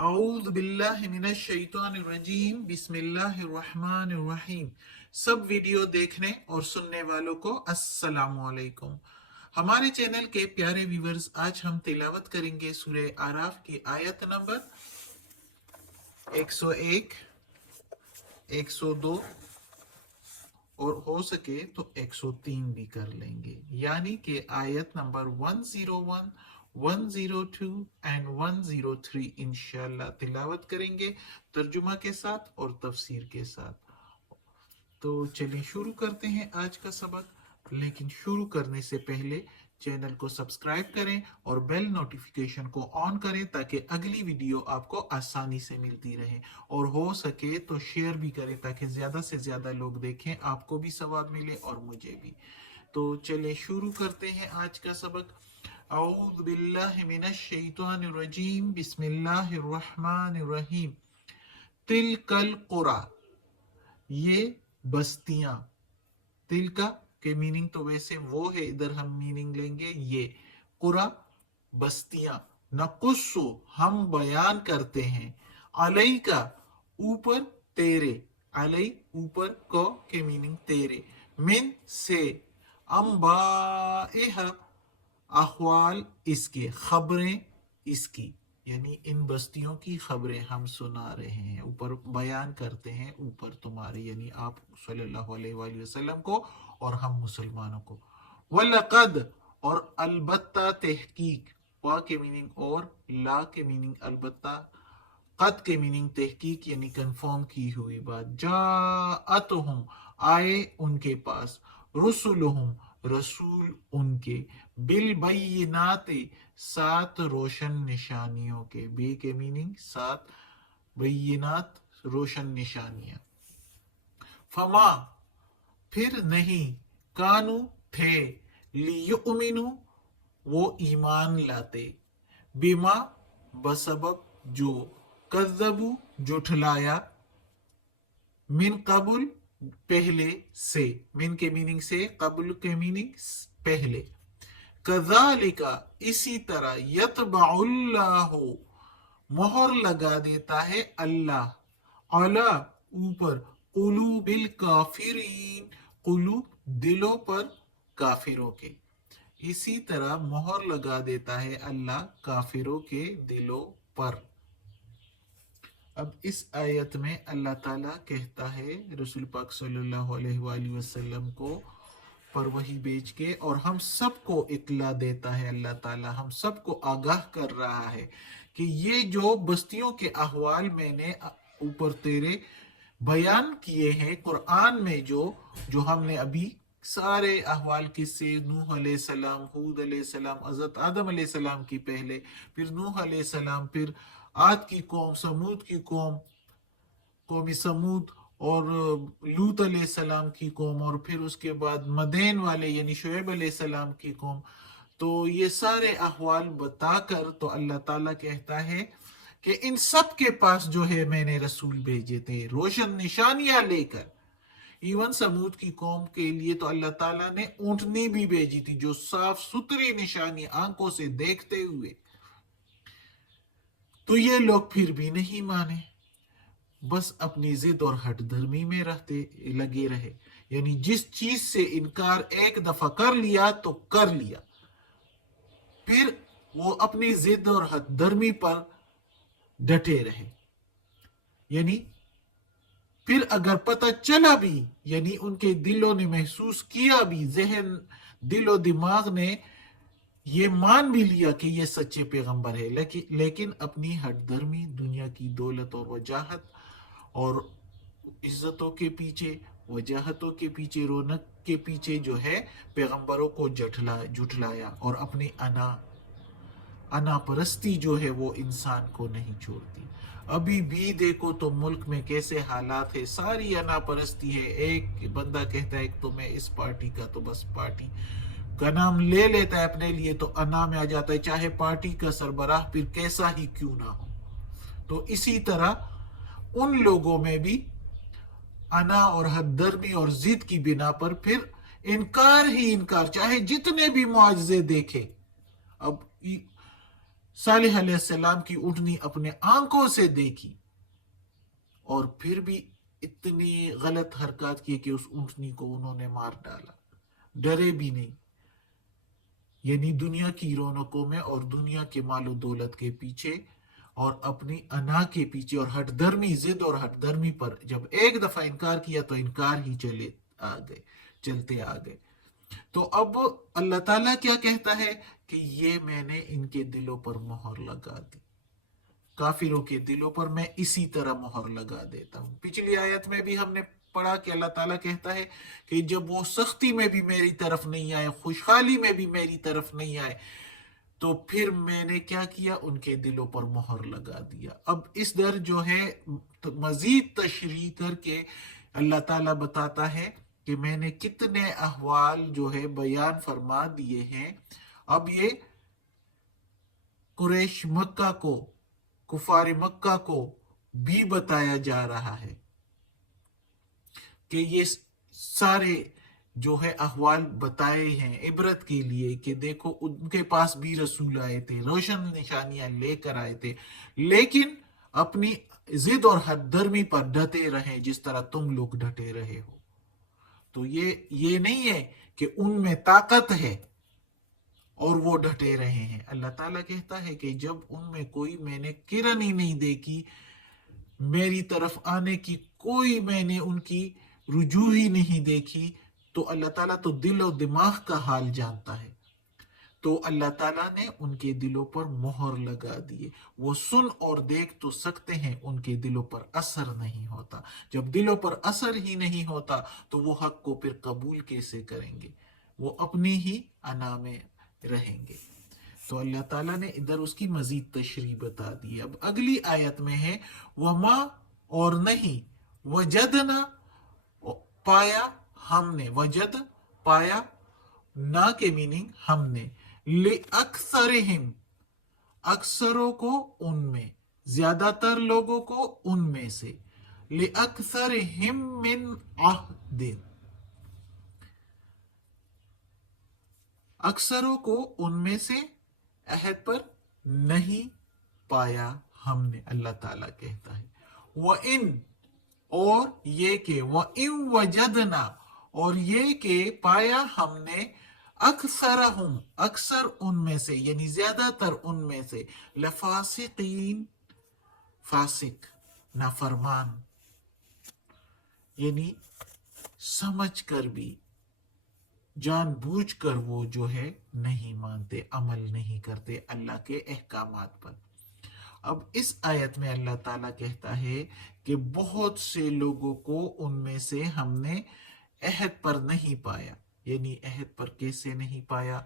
औज़ु बिल्लाहि मिनश शैतानिर रजीम बिस्मिल्लाहिर रहमानिर रहीम। सब वीडियो देखने और सुनने वालों को अस्सलामु अलैकुम। हमारे चैनल के प्यारे व्यूवर्स, आज हम तिलावत करेंगे सूरह आराफ की आयत नंबर 101, 102 और हो सके तो 103 भी कर लेंगे, यानी कि आयत नंबर 101, 102 एंड 103 इंशाल्लाह तिलावत करेंगे तर्जुमा के साथ और तफसीर के साथ। तो चलिए शुरू करते हैं आज का सबक, लेकिन शुरू करने से पहले चैनल को सब्सक्राइब करें और बेल नोटिफिकेशन को ऑन करें ताकि अगली वीडियो आपको आसानी से मिलती रहे, और हो सके तो शेयर भी करें ताकि ज़्यादा से ज़्यादा लोग देखें, आपको भी सवाब मिले और मुझे भी। तो चलिए शुरू करते हैं आज का सबक। औज़ु बिल्लाहि मिनश शैतानिर रजीम बिस्मिल्लाहिर रहमानिर रहीम। तिलकल कुरा, ये बस्तियां। तिलका के मीनिंग तो वैसे वो है, इधर हम मीनिंग लेंगे ये। कुरा बस्तियां। नकुस्सु हम बयान करते हैं, अलई का ऊपर तेरे, अलई ऊपर को के मीनिंग तेरे, मिन से, अम्बाइहा अहवाल इसके, खबरें इसकी, यानी इन बस्तियों की खबरें हम सुना रहे हैं, ऊपर बयान करते हैं, ऊपर तुम्हारे यानी आप सल्लल्लाहु अलैहि वसल्लम को और हम मुसलमानों को। वलकद और अलबत्ता तहकीक, वा के मीनिंग और, ला के मीनिंग अलबत्ता, कद के मीनिंग तहकीक यानी कंफर्म की हुई बात। जाअतहुम आए उनके पास, रुसुलुहुम रसूल उनके, बिल बैयिनाते सात रोशन निशानियों के, बे के मीनिंग सात, बैयिनात रोशन निशानियां। फमा फिर नहीं, कानू थे, लियुमिनु वो ईमान लाते, बिमा बसबब जो, कज़्ज़बू जुठलाया, मिन कबुल पहले से, मिन के मीनिंग से, कबुल के मीनिंग पहले। कज़ालिका इसी तरह, यतबउल्लाहु मोहर लगा देता है अल्लाह, अला ऊपर, कुलूबिल काफिरीन कुलूब दिलों पर काफिरों के, इसी तरह मोहर लगा देता है अल्लाह काफिरों के दिलों पर। अब इस आयत में अल्लाह ताला कहता है रसूल पाक सल्लल्लाहु अलैहि वसल्लम को पर वही बेच के, और हम सबको इतला देता है अल्लाह ताला, हम सबको आगाह कर रहा है कि ये जो बस्तियों के अहवाल मैंने ऊपर तेरे बयान किए हैं कुरान में, जो जो हमने अभी सारे अहवाल किस्से, नूह अलैहिस्सलाम, हूद अलैहिस्सलाम, हज़रत आदम अलैहिस्सलाम की पहले, फिर नूह अलैहिस्सलाम, फिर आद की कौम, समूद की कौम, कौमी समूद, और लूत अलैहिस्सलाम की कौम, और फिर उसके बाद मदैन वाले यानी शुएब अलैहिस्सलाम की कौम। तो ये सारे अहवाल बताकर तो अल्लाह ताला कहता है कि इन सब के पास जो है मैंने रसूल भेजे थे रोशन निशानियां लेकर। इवन समूद की कौम के लिए तो अल्लाह ताला ने ऊंटनी भी भेजी थी, जो साफ सुथरी निशानी आंखों से देखते हुए। तो ये लोग फिर भी नहीं माने, बस अपनी जिद और हट धर्मी में रहते लगे रहे, यानी जिस चीज से इनकार एक दफा कर लिया तो कर लिया, फिर वो अपनी जिद और हट धर्मी पर डटे रहे। यानी फिर अगर पता चला भी, यानी उनके दिलों ने महसूस किया भी, जहन दिलो दिमाग ने ये मान भी लिया कि ये सच्चे पैगंबर है, लेकिन अपनी हट धर्मी, दुनिया की दौलत और वजाहत और इज्जतों के पीछे, वजाहतों के पीछे, रौनक के पीछे जो है पैगंबरों को जुठलाया, और अपनी अना परस्ती जो है वो इंसान को नहीं छोड़ती। अभी भी देखो तो मुल्क में कैसे हालात है, सारी अना परस्ती है। एक बंदा कहता है तो मैं इस पार्टी का, तो बस पार्टी का नाम ले लेता है अपने लिए तो अना में आ जाता है, चाहे पार्टी का सरबराह फिर कैसा ही क्यों ना हो। तो इसी तरह उन लोगों में भी अना और हदर्मी और जिद की बिना पर फिर इनकार ही इनकार, चाहे जितने भी मुआवजे देखे। अब सालिह अलैहिस्सलाम की ऊँटनी अपने आंखों से देखी और फिर भी इतनी गलत हरकत की कि उस ऊँटनी को उन्होंने मार डाला, डरे भी नहीं। यानी दुनिया की रौनकों में और दुनिया के मालो दौलत के पीछे और अपनी अना के पीछे और हठधर्मी जिद और हठधर्मी पर जब एक दफा इनकार किया तो इनकार ही चलते आ गए। तो अब अल्लाह ताला क्या कहता है कि ये मैंने इनके दिलों पर मोहर लगा दी, काफिरों के दिलों पर मैं इसी तरह मोहर लगा देता हूं। पिछली आयत में भी हमने पढ़ा कि अल्लाह ताला कहता है कि जब वो सख्ती में भी मेरी तरफ नहीं आए, खुशहाली में भी मेरी तरफ नहीं आए, तो फिर मैंने क्या किया, उनके दिलों पर मोहर लगा दिया। अब इस दर जो है मजीद तशरीह करके अल्लाह ताला बताता है कि मैंने कितने अहवाल जो है बयान फरमा दिए हैं। अब ये कुरैश मक्का को, कुफार मक्का को भी बताया जा रहा है कि ये सारे जो है अहवाल बताए हैं इबरत के लिए कि देखो उनके पास भी रसूल आए थे, रोशन निशानियां लेकर आए थे, लेकिन अपनी जिद और हदधर्मी पर डटे रहे जिस तरह तुम लोग डटे रहे हो। तो ये नहीं है कि उनमें ताकत है और वो डटे रहे हैं। अल्लाह ताला कहता है कि जब उनमें कोई मैंने किरण ही नहीं देखी, मेरी तरफ आने की कोई मैंने उनकी रुजू ही नहीं देखी, तो अल्लाह ताला तो दिल और दिमाग का हाल जानता है। तो अल्लाह ताला ने उनके दिलों पर मोहर लगा दिए। वो सुन और देख तो सकते हैं, उनके दिलों पर असर नहीं होता। जब दिलों पर असर ही नहीं होता तो वो हक को फिर कबूल कैसे करेंगे, वो अपनी ही अना में रहेंगे। तो अल्लाह ताला ने इधर उसकी मजीद तशरीह बता दी। अब अगली आयत में है वमा, और नहीं, वजदना, पाया हमने, वजद पाया, ना के मीनिंग हमने, ले अक्सरहिम, अक्सरों को उनमें, ज्यादातर लोगों को उनमें से, ले अक्सरहिम मिन अहदिन, अक्सरों को उनमें से अहद पर नहीं पाया हमने, अल्लाह ताला कहता है। व इन, और ये के, व इन वजदना, और ये के पाया हमने, अक्सरहुम, अक्सर उनमें से यानी ज्यादातर उनमें से, लफासिकीन, फासिक, नाफरमान, यानी समझ कर भी, जानबूझकर वो जो है नहीं मानते, अमल नहीं करते अल्लाह के अहकामात पर। अब इस आयत में अल्लाह ताला कहता है कि बहुत से लोगों को उनमें से हमने अहद पर नहीं पाया। यानी अहद पर कैसे नहीं पाया?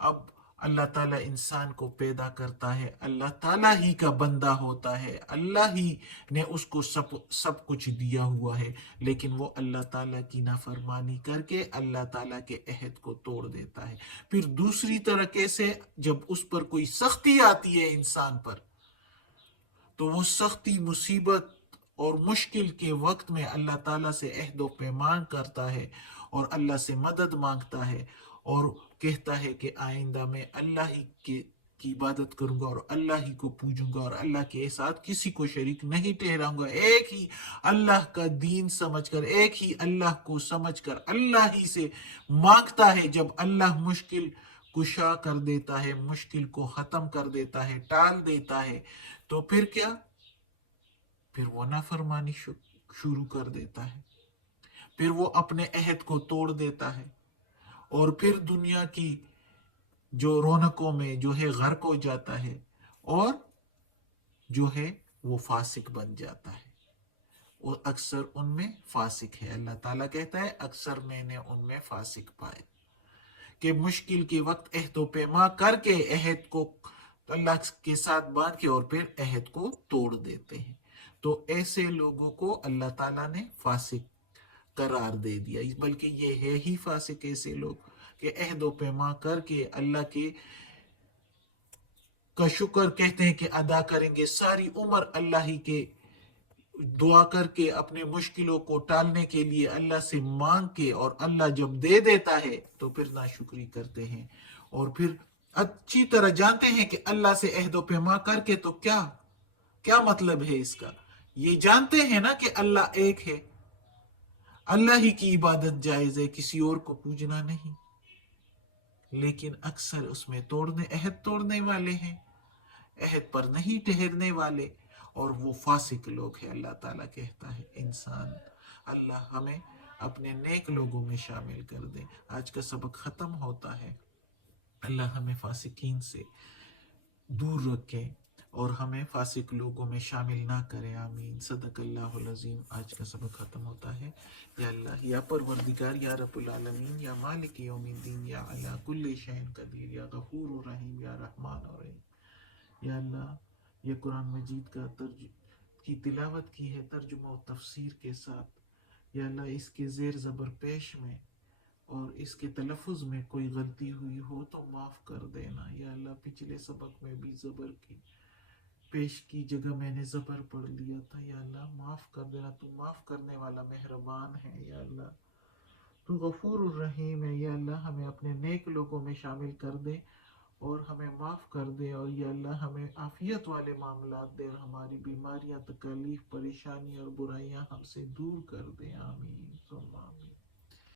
अब अल्लाह ताला इंसान को पैदा करता है, अल्लाह ताला ही का बंदा होता है, अल्लाह ही ने उसको सब कुछ दिया हुआ है, लेकिन वो अल्लाह ताला की नाफरमानी करके अल्लाह ताला के अहद को तोड़ देता है। फिर दूसरी तरह कैसे, जब उस पर कोई सख्ती आती है इंसान पर, तो वो सख्ती, मुसीबत और मुश्किल के वक्त में अल्लाह ताला से अहद व पैमान करता है और अल्लाह से मदद मांगता है और कहता है कि आइंदा मैं अल्लाह ही की इबादत करूंगा और अल्लाह ही को पूजूंगा और अल्लाह के साथ किसी को शरीक नहीं ठहराऊंगा। एक ही अल्लाह का दीन समझकर, एक ही अल्लाह को समझकर अल्लाह ही से मांगता है। जब अल्लाह मुश्किल कुशा कर देता है, मुश्किल को खत्म कर देता है, टाल देता है, तो फिर क्या? फिर वो नाफरमानी शुरू कर देता है, फिर वो अपने अहद को तोड़ देता है और फिर दुनिया की जो रौनकों में जो है गर्क हो जाता है और जो है वो फासिक बन जाता है। और अक्सर उनमें फासिक है। अल्लाह ताला कहता है अक्सर मैंने उनमें फासिक पाए कि मुश्किल के वक्त अहद पैमा करके अहद को अल्लाह के साथ बांध के और फिर अहद को तोड़ देते हैं। तो ऐसे लोगों को अल्लाह ताला ने फासिक करार दे दिया। बल्कि ये है ही फासिक ऐसे लोग कि अहद पैमा करके अल्लाह के का शुक्र कहते हैं कि अदा करेंगे, सारी उम्र अल्लाह ही के दुआ करके अपने मुश्किलों को टालने के लिए अल्लाह से मांग के, और अल्लाह जब दे देता है तो फिर नाशुक्री करते हैं और फिर اچھی طرح جانتے ہیں کہ اللہ سے عہد و پیما کر کے تو کیا کیا مطلب ہے اس کا؟ یہ جانتے ہیں نا کہ اللہ ایک ہے، اللہ ہی کی عبادت جائز ہے، کسی اور کو پوجنا نہیں، لیکن اکثر اس میں عہد توڑنے والے ہیں، عہد پر نہیں ٹھہرنے والے، اور وہ فاسق لوگ ہیں۔ اللہ تعالیٰ کہتا ہے انسان، اللہ ہمیں اپنے نیک لوگوں میں شامل کر دے۔ آج کا سبق ختم ہوتا ہے، اللہ ہمیں فاسقین سے دور رکھے اور ہمیں فاسق لوگوں میں شامل نہ کرے، آمین۔ صدق اللہ العظیم۔ آج کا سبق ختم ہوتا ہے۔ یا اللہ، یا پروردگار، یا رب العالمین، یا مالک یوم الدین، یا علی کل شیء قدیر، یا غفور الرحیم، یا رحمان الرحیم۔ یا اللہ، یہ قرآن مجید کی تلاوت کی ہے ترجمہ و تفسیر کے ساتھ، یا اللہ اس کے زیر زبر پیش میں اور اس کے تلفظ میں کوئی غلطی ہوئی ہو تو معاف کر دینا۔ یا اللہ، پچھلے سبق میں بھی زبر کی پیش کی جگہ میں نے زبر پڑھ لیا تھا، یا اللہ معاف کر دینا، تو معاف کرنے والا مہربان ہے۔ یا اللہ، تو غفور الرحیم ہے۔ یا اللہ، ہمیں اپنے نیک لوگوں میں شامل کر دے اور ہمیں معاف کر دے، اور یا اللہ ہمیں عافیت والے معاملات دے، اور ہماری بیماریاں، تکالیف، پریشانی اور برائیاں ہم سے دور کر دے، آمین ثم آمین۔